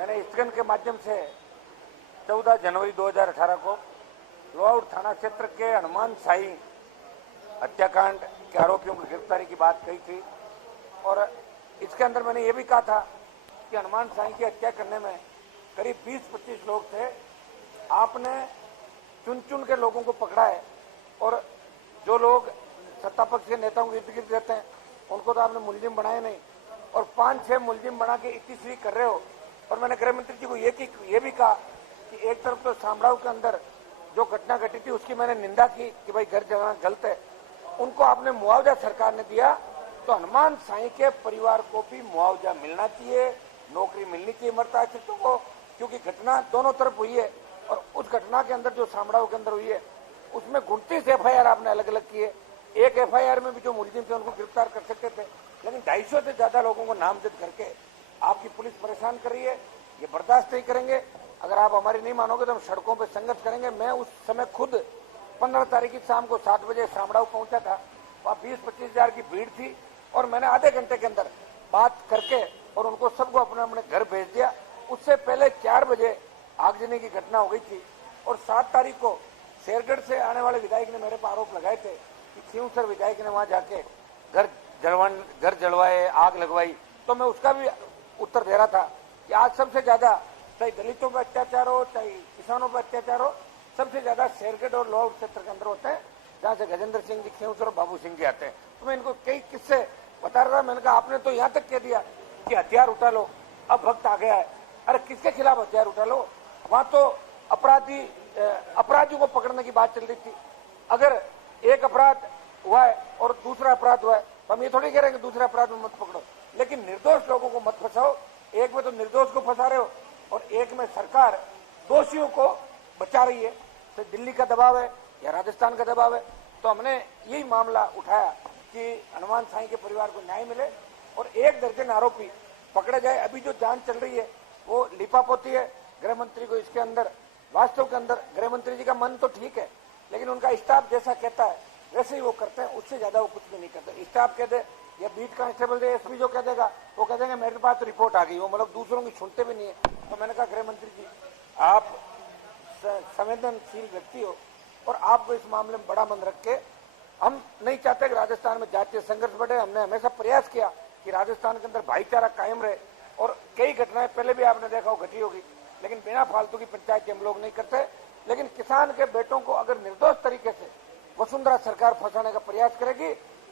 मैंने स्क्रीन के माध्यम से 14 जनवरी 2018 को लोहाउट थाना क्षेत्र के हनुमान साई हत्याकांड के आरोपियों की गिरफ्तारी की बात कही थी और इसके अंदर मैंने ये भी कहा था कि हनुमान साई की हत्या करने में करीब 20-25 लोग थे। आपने चुन चुन के लोगों को पकड़ा है और जो लोग सत्ता पक्ष के नेताओं के इर्द गिर्द रहते हैं उनको तो आपने मुलजिम बनाए नहीं और 5-6 मुलजिम बना के इतनी कर रहे हो। और मैंने गृह मंत्री जी को ये भी कहा कि एक तरफ तो शामराव के अंदर जो घटना घटी थी उसकी मैंने निंदा की कि भाई घर जलाना गलत है, उनको आपने मुआवजा सरकार ने दिया, तो हनुमान साई के परिवार को भी मुआवजा मिलना चाहिए, नौकरी मिलनी चाहिए मृत आश्रितों को, क्योंकि घटना दोनों तरफ हुई है। और उस घटना के अंदर जो शामराव के अंदर हुई है उसमें 29 FIR आपने अलग अलग किए। एक FIR में भी जो मुलजिम थे उनको गिरफ्तार कर सकते थे, लेकिन 250 से ज्यादा लोगों को नामजद करके आपकी पुलिस परेशान कर रही है। ये बर्दाश्त नहीं करेंगे। अगर आप हमारी नहीं मानोगे तो हम सड़कों पर संघर्ष करेंगे। मैं उस समय खुद 15 तारीख की शाम को 7 बजे शामराव पहुंचा था। वहाँ 20-25 हजार की भीड़ थी और मैंने आधे घंटे के अंदर बात करके और उनको सबको अपने अपने घर भेज दिया। उससे पहले 4 बजे आगजनी की घटना हो गई थी और 7 तारीख को शेरगढ़ से आने वाले विधायक ने मेरे पर आरोप लगाए थे कि खींवसर विधायक ने वहां जाके घर जलवाए, आग लगवाई। तो मैं उसका भी उत्तर दे रहा था कि आज सबसे ज्यादा चाहे दलितों पर अत्याचार हो चाहे किसानों पर अत्याचार हो, सबसे ज्यादा शेरगढ़ और लोहाउट क्षेत्र के अंदर होते हैं, जहां से गजेंद्र सिंह जी खींवसर और बाबू सिंह जी आते हैं। तो मैं इनको कई किस्से बता रहा था। मैंने कहा आपने तो यहाँ तक कह दिया कि हथियार उठा लो, अब वक्त आ गया है। अरे किसके खिलाफ हथियार उठा लो? वहां तो अपराधियों को पकड़ने की बात चल रही थी। अगर एक अपराध हुआ है और दूसरा अपराध हुआ है तो हम ये थोड़ी कह रहे हैं कि दूसरे अपराध में मत पकड़ो, लेकिन निर्दोष लोगों को मत फंसाओ। एक में तो निर्दोष को फंसा रहे हो और एक में सरकार दोषियों को बचा रही है। तो दिल्ली का दबाव है या राजस्थान का दबाव है। तो हमने यही मामला उठाया कि हनुमान साई के परिवार को न्याय मिले और 1 दर्जन आरोपी पकड़े जाए। अभी जो जांच चल रही है वो लिपापोती है। गृह मंत्री को इसके अंदर वास्तव के अंदर गृह मंत्री जी का मन तो ठीक है, लेकिन उनका स्टाफ जैसा कहता है वैसे ही वो करते हैं, उससे ज्यादा वो कुछ भी नहीं करते। स्टाफ कह दे या बीट कांस्टेबल दे, एसपी जो कह देगा वो कह देंगे मेरे पास रिपोर्ट आ गई, वो मतलब दूसरों की सुनते भी नहीं है। तो मैंने कहा गृह मंत्री जी आप संवेदनशील व्यक्ति हो और आपको इस मामले में बड़ा मन रख के, हम नहीं चाहते कि राजस्थान में जातीय संघर्ष बढ़े। हमने हमेशा प्रयास किया कि राजस्थान के अंदर भाईचारा कायम रहे और कई घटनाएं पहले भी आपने देखा हो घटी होगी, लेकिन बिना फालतू की पंचायत हम लोग नहीं करते। लेकिन किसान के बेटों को अगर निर्दोष तरीके से वसुंधरा सरकार फंसाने का प्रयास करेगी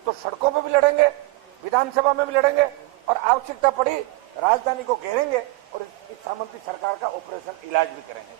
तो सड़कों पर भी लड़ेंगे, विधानसभा में भी लड़ेंगे और आवश्यकता पड़ी राजधानी को घेरेंगे और इस सामंती सरकार का ऑपरेशन इलाज भी करेंगे।